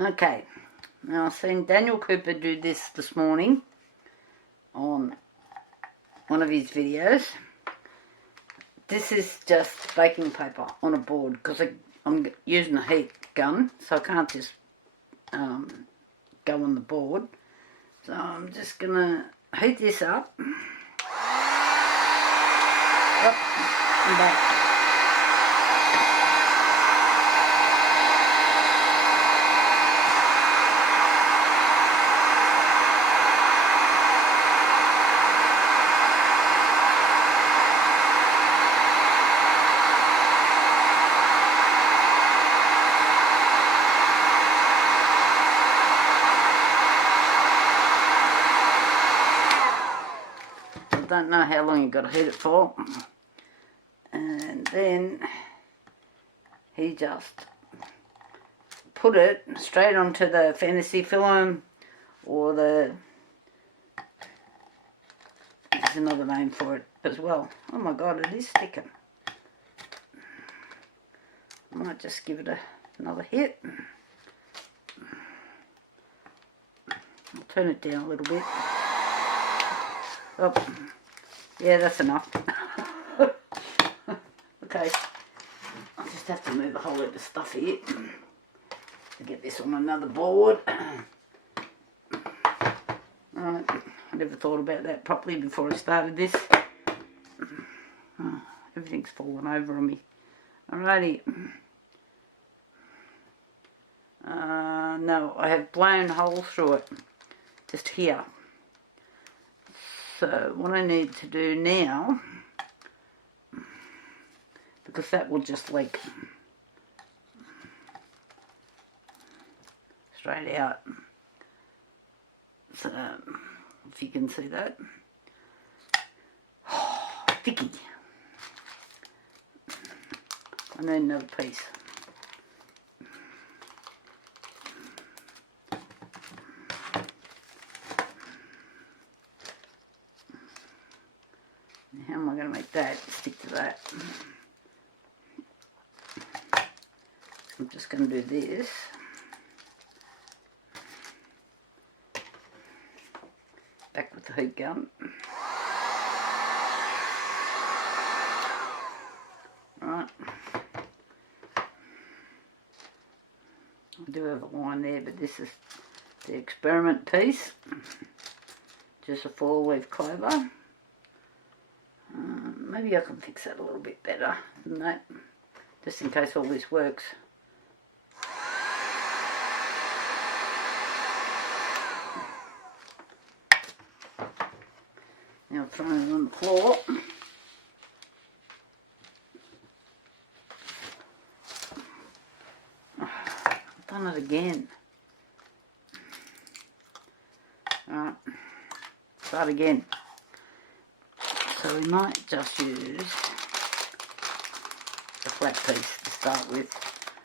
Okay, now I've seen Daniel Cooper do this morning on one of his videos. This is just baking paper on a board because I'm using a heat gun, so I can't just go on the board. So I'm just going to heat this up and back. Don't know how long you've got to heat it for, and then he just put it straight onto the fantasy film, or there's another name for it as well. Oh my god, it is sticking. I might just give it another hit. I'll turn it down a little bit. Oh. Yeah, that's enough. Okay, I just have to move a whole lot of stuff here to get this on another board. Right, I never thought about that properly before I started this. Oh, everything's fallen over on me. Alrighty. No, I have blown holes through it, just here. So what I need to do now, because that will just leak straight out, so if you can see that, thicky. I need another piece. How am I going to make that stick to that? I'm just going to do this. Back with the heat gun. Right. I do have a line there, but this is the experiment piece. Just a 4-leaf clover. Maybe I can fix that a little bit better than that, just in case all this works. Now I've thrown it on the floor. I've done it again. Alright, start again. So we might just use the flat piece to start with.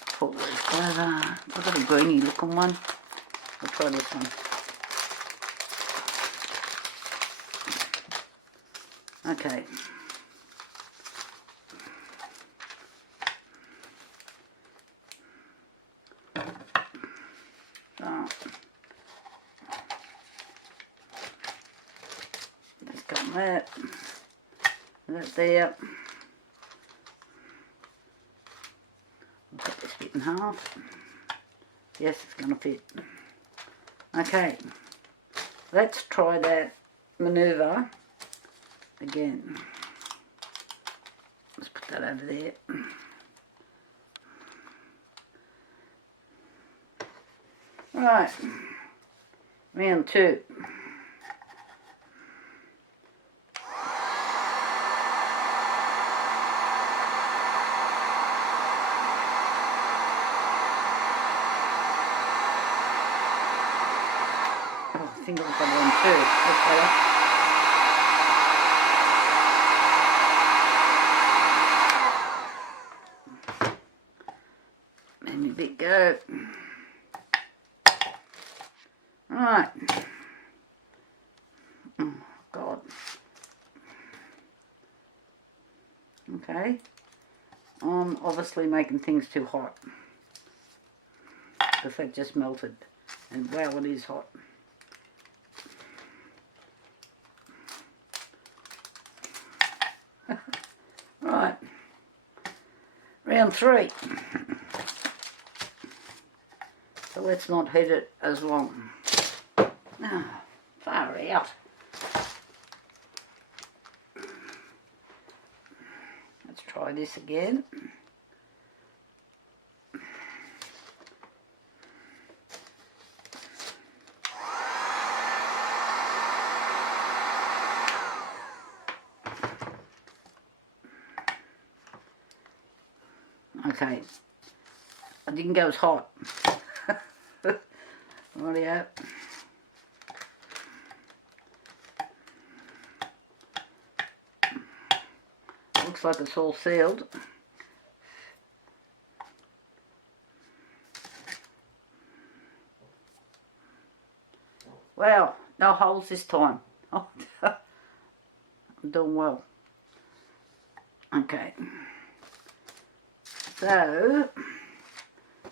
4-leaf clover. I've got a greeny looking one. I'll try this one. Okay. So, just got that. That there. I'll cut this bit in half. Yes, it's going to fit. Okay, let's try that manoeuvre again. Let's put that over there. Right, round 2. I think I've got one too. That's better. Let me bit go. Right. Oh God. Okay. I'm obviously making things too hot. because that just melted. And wow, it is hot. Right, round 3. So let's not heat it as long. Oh, far out. Let's try this again. Okay, I didn't go as hot. Rightio. Looks like it's all sealed. Wow, no holes this time. I'm doing well. Okay. So,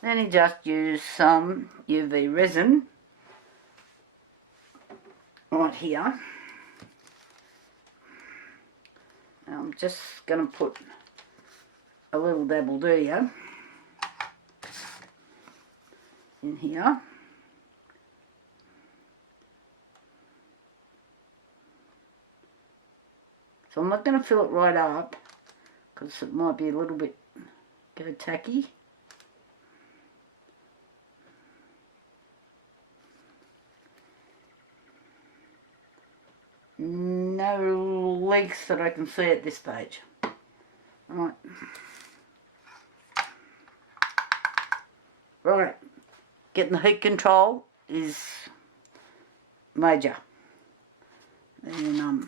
then you just use some UV resin right here. I'm just going to put a little dabble, do you, in here. So I'm not going to fill it right up because it might be a little bit tacky. No leaks that I can see at this stage. Right. Right. Getting the heat control is major. And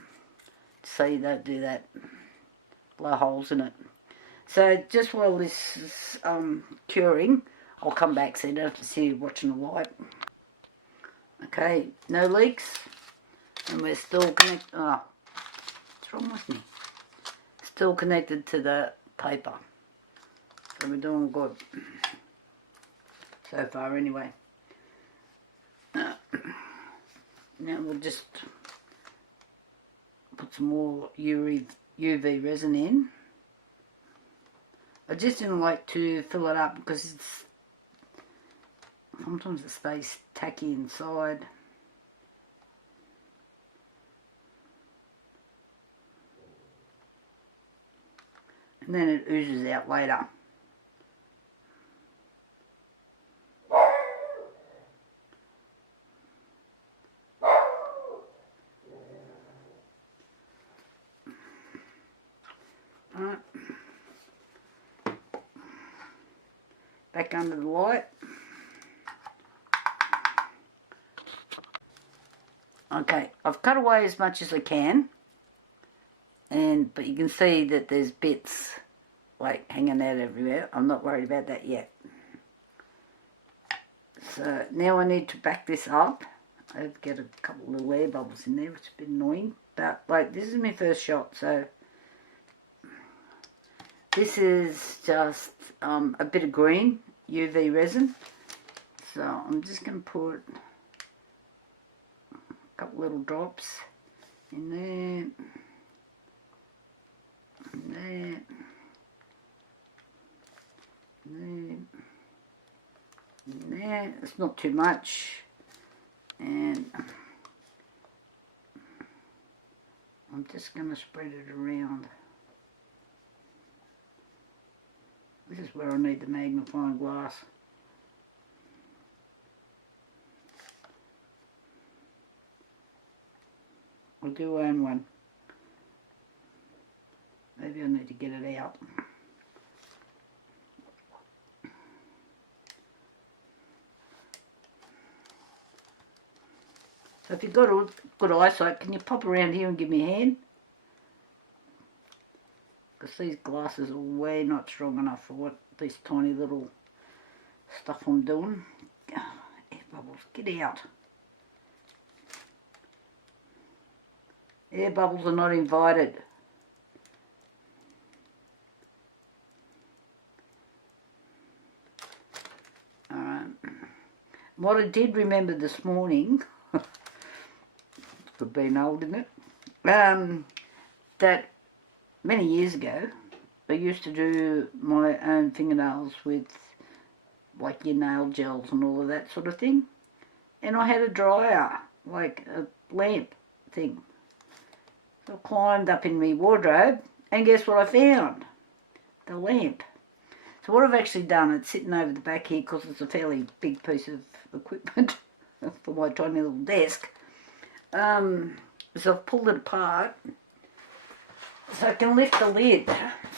so you don't do that. Blow holes in it. So just while this is curing, I'll come back so you don't have to see you watching the light. Okay, no leaks. And we're still connected. Oh, what's wrong with me? Still connected to the paper. So we're doing good. So far anyway. Now we'll just put some more UV resin in. I just didn't like to fill it up because it's sometimes it stays tacky inside. And then it oozes out later. Alright. Back under the light. Okay, I've cut away as much as I can. But you can see that there's bits like hanging out everywhere. I'm not worried about that yet. So now I need to back this up. I get a couple of little air bubbles in there, which is a bit annoying. But like, this is my first shot, so this is just a bit of green UV resin. So I'm just going to put a couple little drops in there. There, there, it's not too much, and I'm just going to spread it around. This is where I need the magnifying glass. I do own one. Maybe I need to get it out. So if you've got a good eyesight, can you pop around here and give me a hand? Because these glasses are way not strong enough for what this tiny little stuff I'm doing. Air bubbles, get out. Air bubbles are not invited. Alright. what I did remember this morning, for being old, isn't it? That many years ago, I used to do my own fingernails with like your nail gels and all of that sort of thing. And I had a dryer, like a lamp thing. So I climbed up in my wardrobe and guess what I found? The lamp. So what I've actually done, it's sitting over the back here because it's a fairly big piece of equipment for my tiny little desk. So I've pulled it apart so I can lift the lid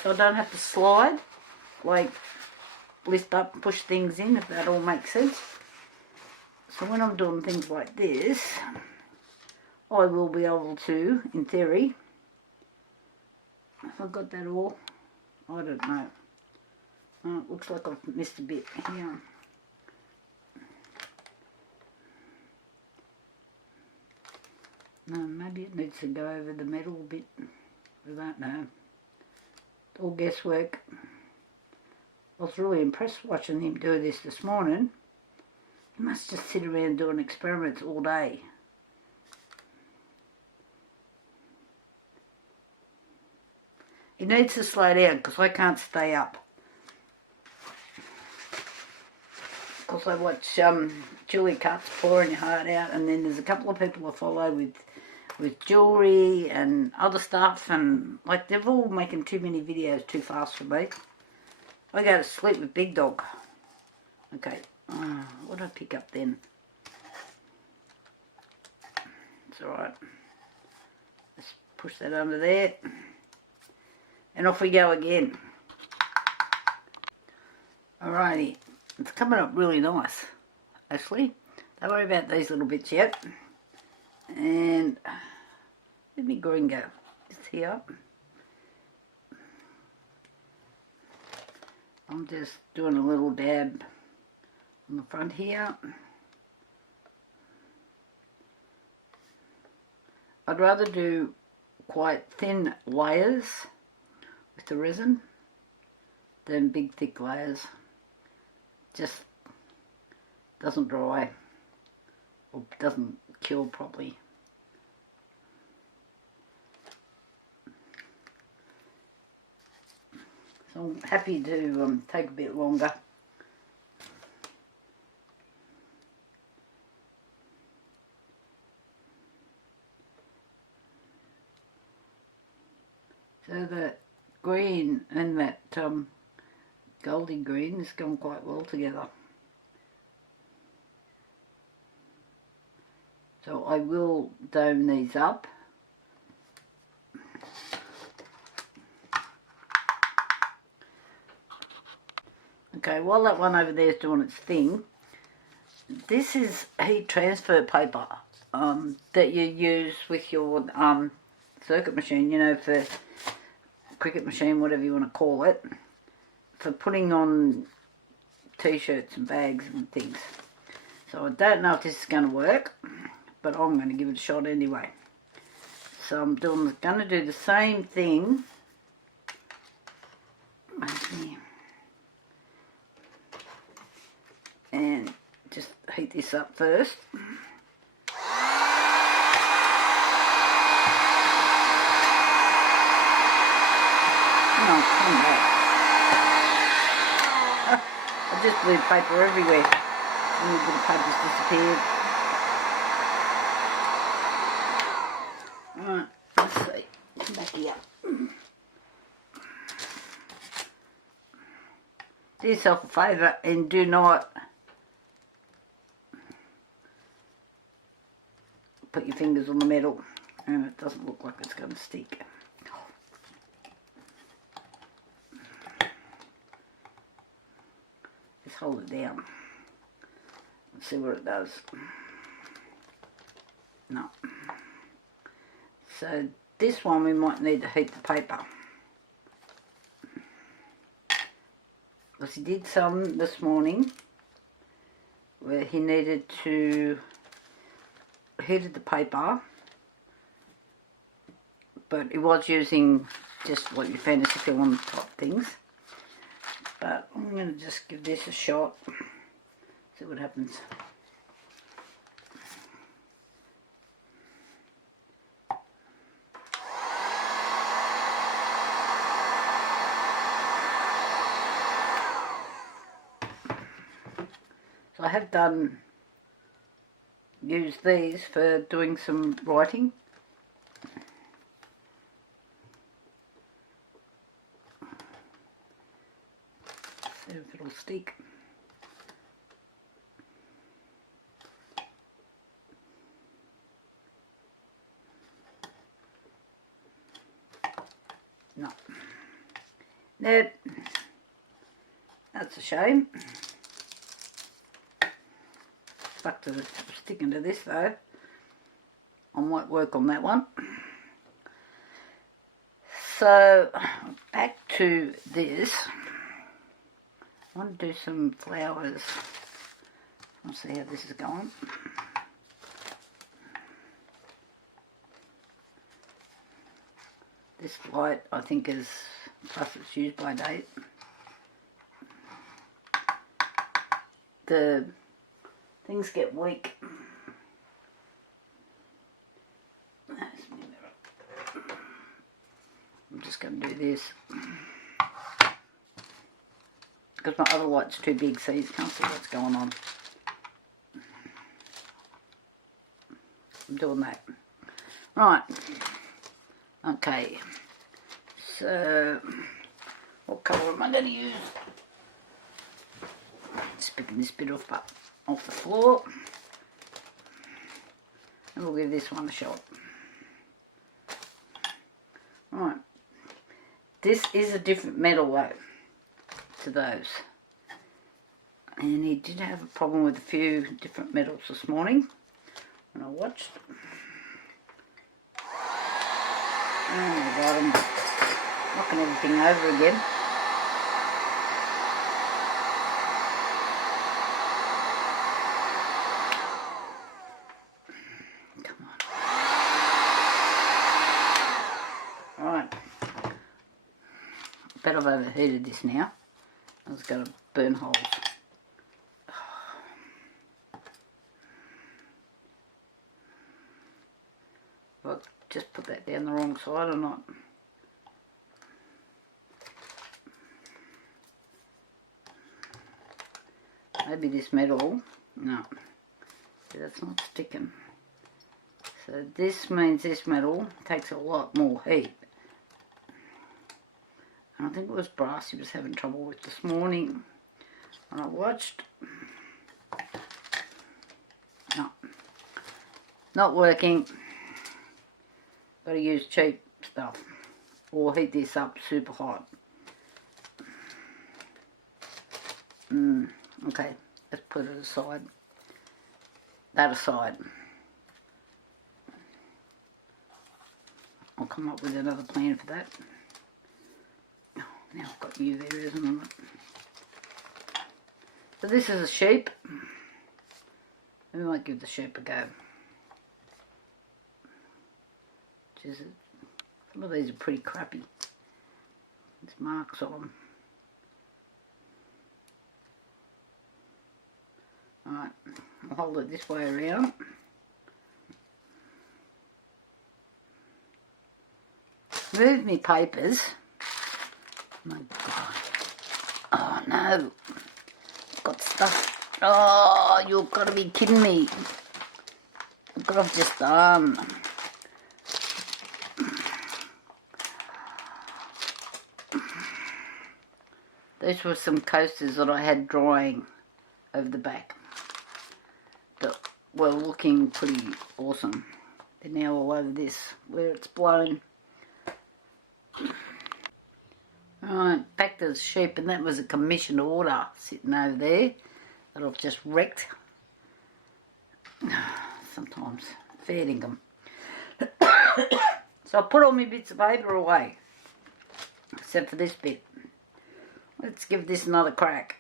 so I don't have to slide, like lift up and push things in, if that all makes sense. So when I'm doing things like this, I will be able to, in theory, have I got that all? I don't know. Oh, it looks like I've missed a bit here. No, maybe it needs to go over the metal a bit. I don't know. It's all guesswork. I was really impressed watching him do this morning. He must just sit around doing experiments all day. He needs to slow down because I can't stay up. Because I watch Julie Cuts pouring your heart out, and then there's a couple of people I follow with jewellery and other stuff, and like they're all making too many videos too fast for me. I go to sleep with Big Dog. Okay, what did I pick up then? It's alright. Let's push that under there. And off we go again. Alrighty, it's coming up really nice, actually. Don't worry about these little bits yet. And where'd my green go? It's here. I'm just doing a little dab on the front here. I'd rather do quite thin layers with the resin than big thick layers. Just doesn't dry or doesn't cure properly. So I'm happy to take a bit longer. So the green and that goldy green has gone quite well together. So I will dome these up. Okay, while that one over there is doing its thing, this is heat transfer paper that you use with your circuit machine, you know, for cricket machine, whatever you want to call it, for putting on t-shirts and bags and things. So I don't know if this is going to work, but I'm going to give it a shot anyway. So I'm going to do the same thing. And just heat this up first. Oh, come back. I just blew paper everywhere. A little bit of paper's disappeared. Alright, let's see. Come back here. Do yourself a favour and do not put your fingers on the metal, and it doesn't look like it's going to stick. Just hold it down and see what it does. No. So this one we might need to heat the paper. Because he did some this morning where he needed to heated the paper, but he was using just what your fantasy fill on the top things. But I'm going to just give this a shot, see what happens. So I have used these for doing some writing. See if it'll stick. No. Nope. That's a shame. Stuck to sticking to this though. I might work on that one. So back to this. I want to do some flowers. I'll see how this is going. This light I think is, plus it's used by date. The things get weak. I'm just going to do this because my other light's too big, so you can't see what's going on. I'm doing that. Right. Okay. So, what colour am I going to use? Just picking this bit off the floor. And we'll give this one a shot. Right. This is a different metal though to those. And he did have a problem with a few different metals this morning when I watched. Oh my God, I'm knocking everything over again. Come on. Alright. I bet I've overheated this now. I was going to burn holes. I'll just put that down the wrong side or not. Maybe this metal, no, that's not sticking. So this means this metal takes a lot more heat. And I think it was brass he was having trouble with this morning when I watched. No, not working. Got to use cheap stuff or heat this up super hot. Okay, let's put it aside. That aside. I'll come up with another plan for that. Oh, now I've got you there, isn't it? So this is a sheep. We might give the sheep a go. Some of these are pretty crappy. There's marks on them. Alright, I'll hold it this way around. Move me papers. My God. Oh no. I've got stuff. Oh, you've got to be kidding me. Look what I've just done. These were some coasters that I had drying over the back that were looking pretty awesome. They're now all over this where it's blown. Alright, back to the sheep, and that was a commissioned order sitting over there that I've just wrecked. Sometimes feeding them. So I put all my bits of paper away, except for this bit. Let's give this another crack.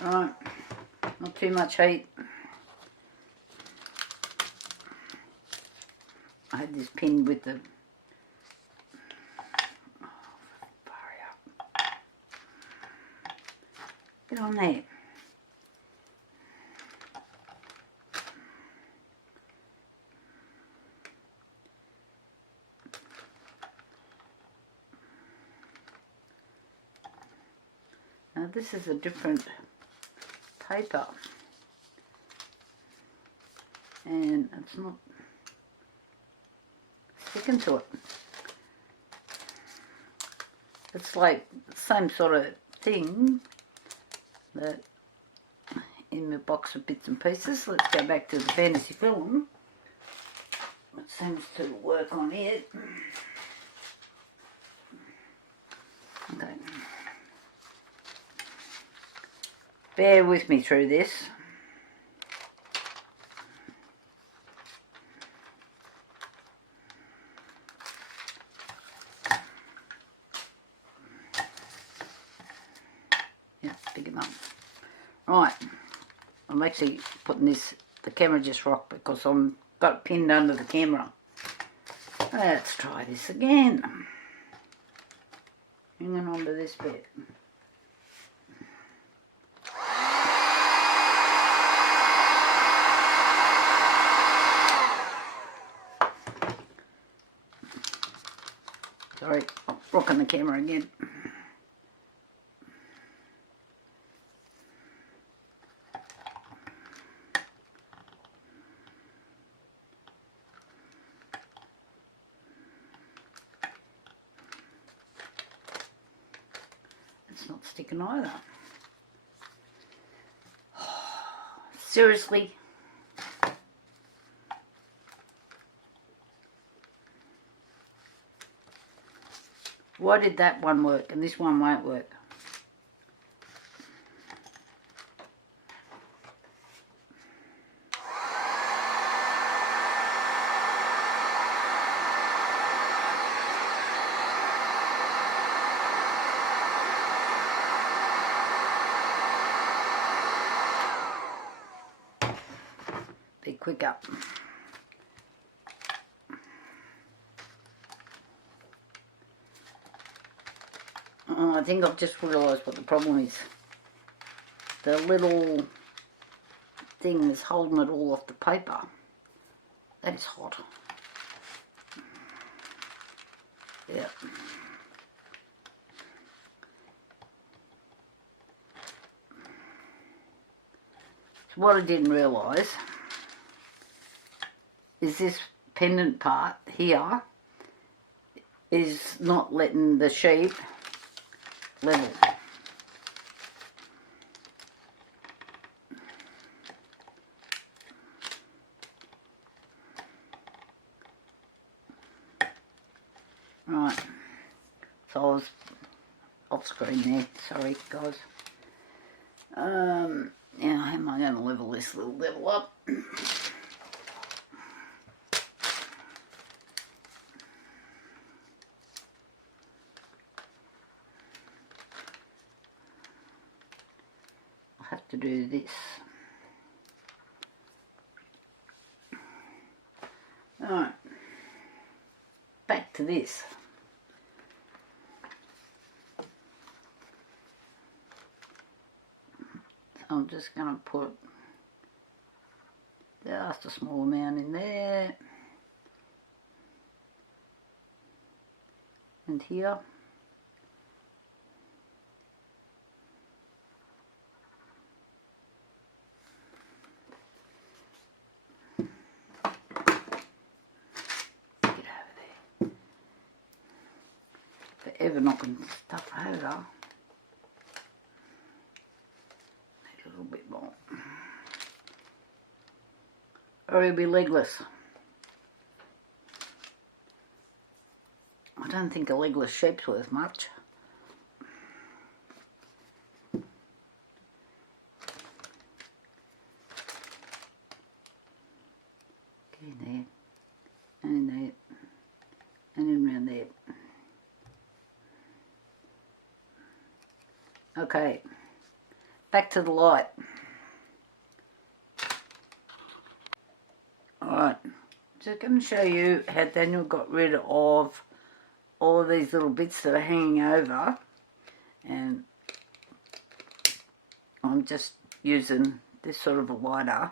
Right, not too much heat. I had this pin with the... Oh, hurry up. Get on there. this is a different paper. And it's not sticking to it. It's like the same sort of thing that in the box of bits and pieces. Let's go back to the fantasy film. It seems to work on it. Okay. Bear with me through this. Yeah, pick him up. Right. I'm actually putting this, the camera just rocked because I'm got it pinned under the camera. Let's try this again. Hanging on to this bit. Sorry, I'm rocking the camera again. It's not sticking either. Seriously? Why did that one work and this one won't work? Be quicker. Oh, I think I've just realised what the problem is. The little thing is holding it all off the paper. That is hot. Yeah. So what I didn't realise is this pendant part here is not letting the sheep level. Right, so I was off screen there, sorry guys. Now how am I going to level this little devil up? I'll have to do this. Alright, back to this. So I'm just going to put just a small amount in there and here. Forever knocking stuff over. Need a little bit more. Or he'll be legless. I don't think a legless sheep's worth much. Get in there, and in there, and in around there. Okay, back to the light. Alright, just going to show you how Daniel got rid of all of these little bits that are hanging over, and I'm just using this sort of a lighter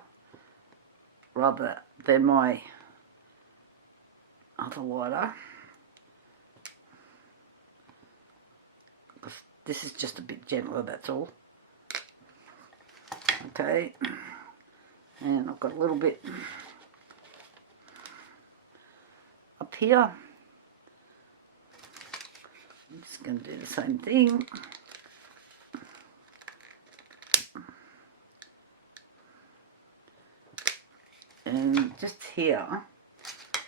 rather than my other lighter. This is just a bit gentler, that's all. Okay, and I've got a little bit up here. I'm just going to do the same thing. And just here,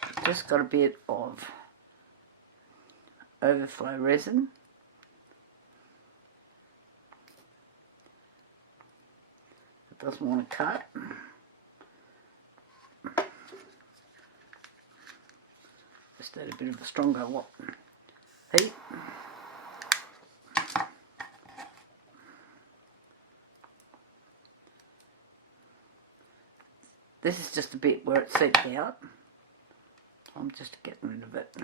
I've just got a bit of overflow resin. It doesn't want to cut. Just add a bit of a stronger heat. This is just a bit where it seeped out. I'm just getting rid of it.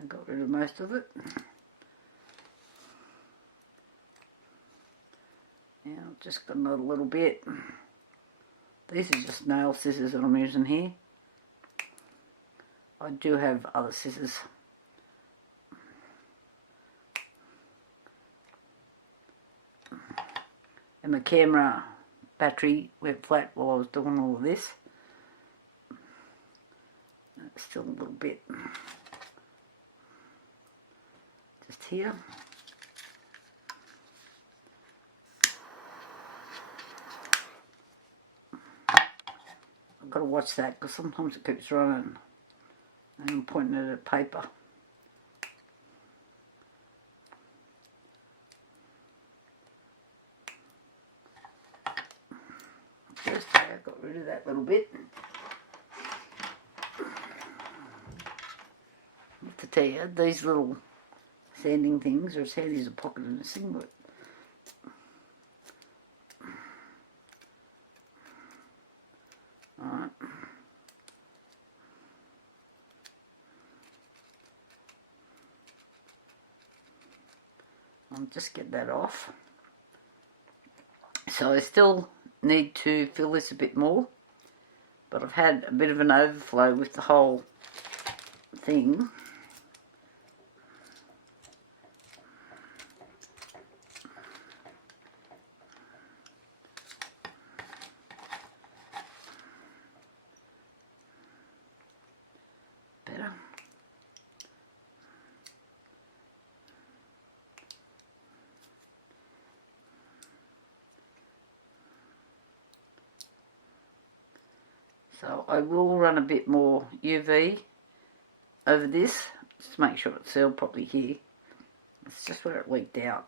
I got rid of most of it. Now I've just got another little bit. These are just nail scissors that I'm using here. I do have other scissors. And my camera battery went flat while I was doing all of this. Still a little bit just here. I've got to watch that because sometimes it keeps running and I'm pointing it at paper. Just I got rid of that little bit. I have to tell you, these little sanding things are as handy as a pocket in a singlet. Alright. I'll just get that off. So I still need to fill this a bit more, but I've had a bit of an overflow with the whole thing. Better. So I will run a bit more UV over this, just to make sure it's sealed properly here. It's just where it leaked out.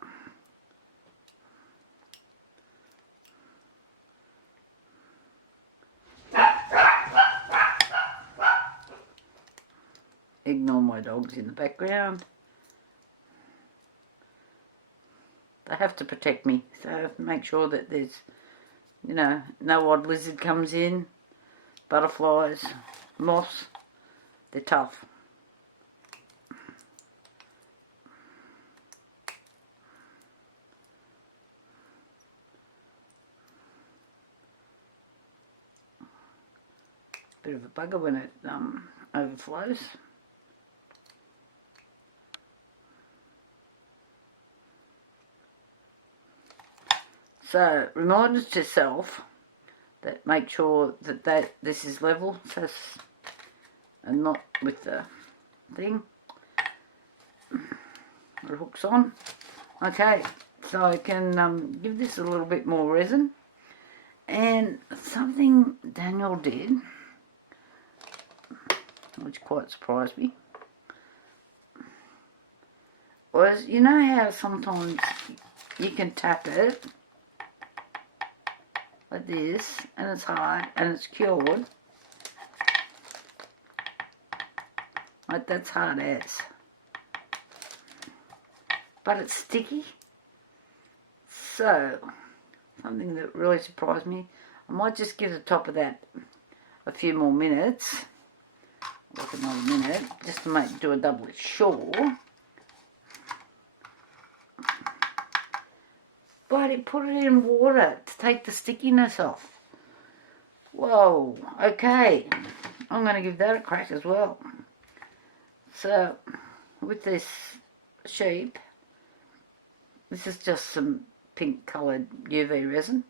Ignore my dogs in the background. They have to protect me, so I have to make sure that there's, you know, no odd lizard comes in. Butterflies, moths, they're tough. Bit of a bugger when it overflows. So remind yourself that make sure that this is level, so and not with the thing. The hook's on. Okay, so I can give this a little bit more resin. And something Daniel did, which quite surprised me, was, you know how sometimes you can tap it like this, and it's hard, and it's cured. Like, that's hard as. But it's sticky. So, something that really surprised me, I might just give the top of that a few more minutes, like another minute, just to do a double sure. But it put it in water to take the stickiness off. Whoa, okay. I'm going to give that a crack as well. So, with this sheep, this is just some pink coloured UV resin.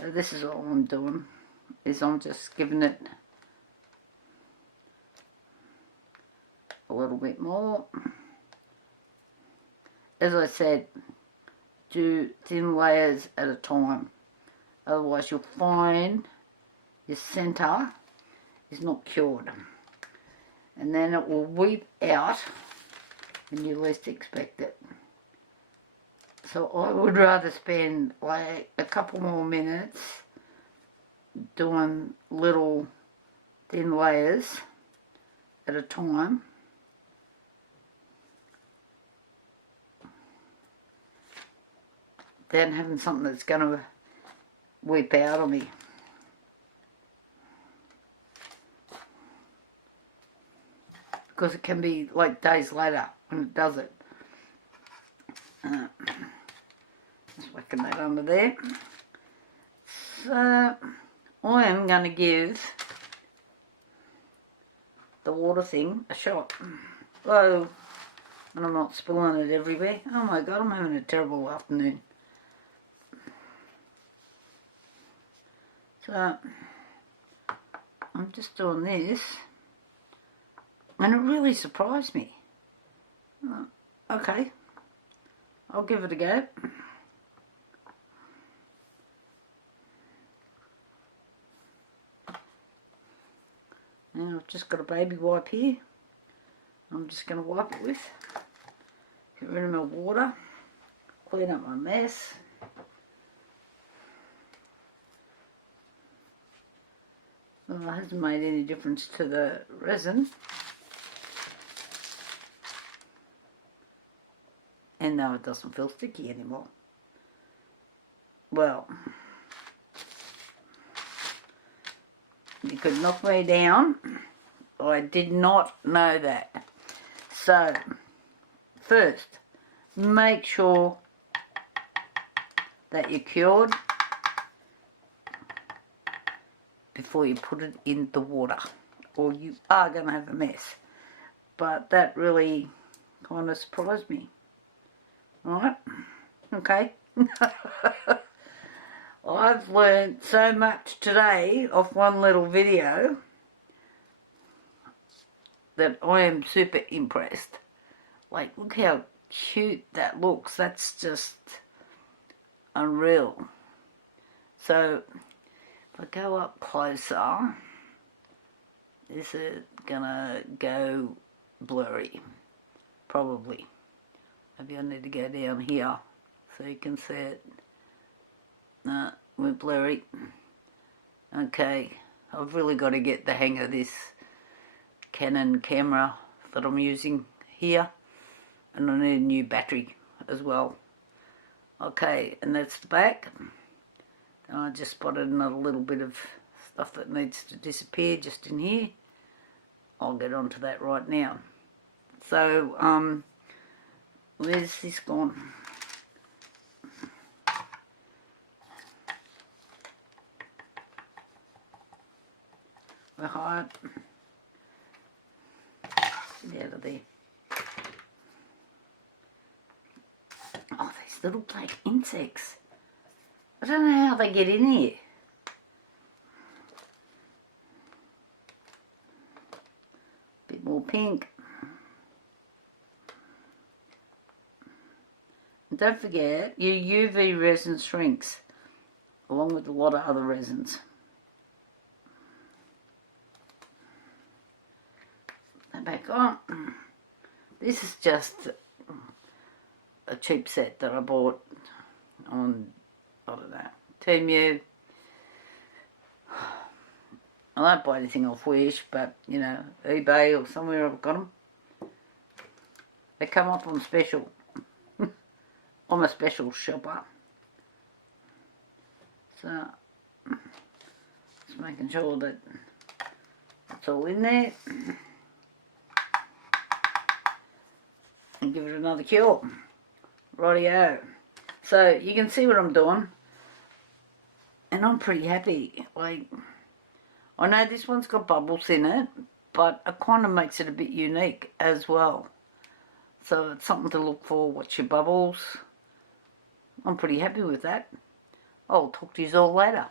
So this is all I'm doing, is I'm just giving it a little bit more. As I said, do thin layers at a time, otherwise you'll find your centre is not cured, and then it will weep out when you least expect it. So I would rather spend like a couple more minutes doing little thin layers at a time than having something that's going to weep out on me. Because it can be like days later when it does it. Just whacking that under there. So I am going to give the water thing a shot. Whoa, and I'm not spilling it everywhere. Oh my god, I'm having a terrible afternoon. So I'm just doing this, and it really surprised me. Okay, I'll give it a go. Now I've just got a baby wipe here. I'm just going to wipe it with. Get rid of my water. Clean up my mess. Well, it hasn't made any difference to the resin. And no, it doesn't feel sticky anymore. Well, you could knock me down. I did not know that. So, first, make sure that you're cured before you put it in the water, or you are going to have a mess. But that really kind of surprised me. Alright, okay. I've learned so much today off one little video that I am super impressed. Like, look how cute that looks. That's just unreal. So if I go up closer, is it gonna go blurry? Probably. Maybe I need to go down here so you can see it. No, we're blurry. Okay, I've really got to get the hang of this Canon camera that I'm using here, and I need a new battery as well. Okay, and that's the back. And I just spotted another little bit of stuff that needs to disappear just in here. I'll get onto that right now. So, where's this gone? We're hard. Get out of there. Oh, these little black insects. I don't know how they get in here. Bit more pink. And don't forget, your UV resin shrinks, along with a lot of other resins. Put that back on. This is just a cheap set that I bought on, I don't know, Temu. I don't buy anything off Wish, but, you know, eBay or somewhere I've got them. They come up on special. I'm a special shopper. So, just making sure that it's all in there. And give it another cure. Rightio. So, you can see what I'm doing. And I'm pretty happy. Like, I know this one's got bubbles in it, but it kind of makes it a bit unique as well. So it's something to look for. Watch your bubbles. I'm pretty happy with that. I'll talk to you all later.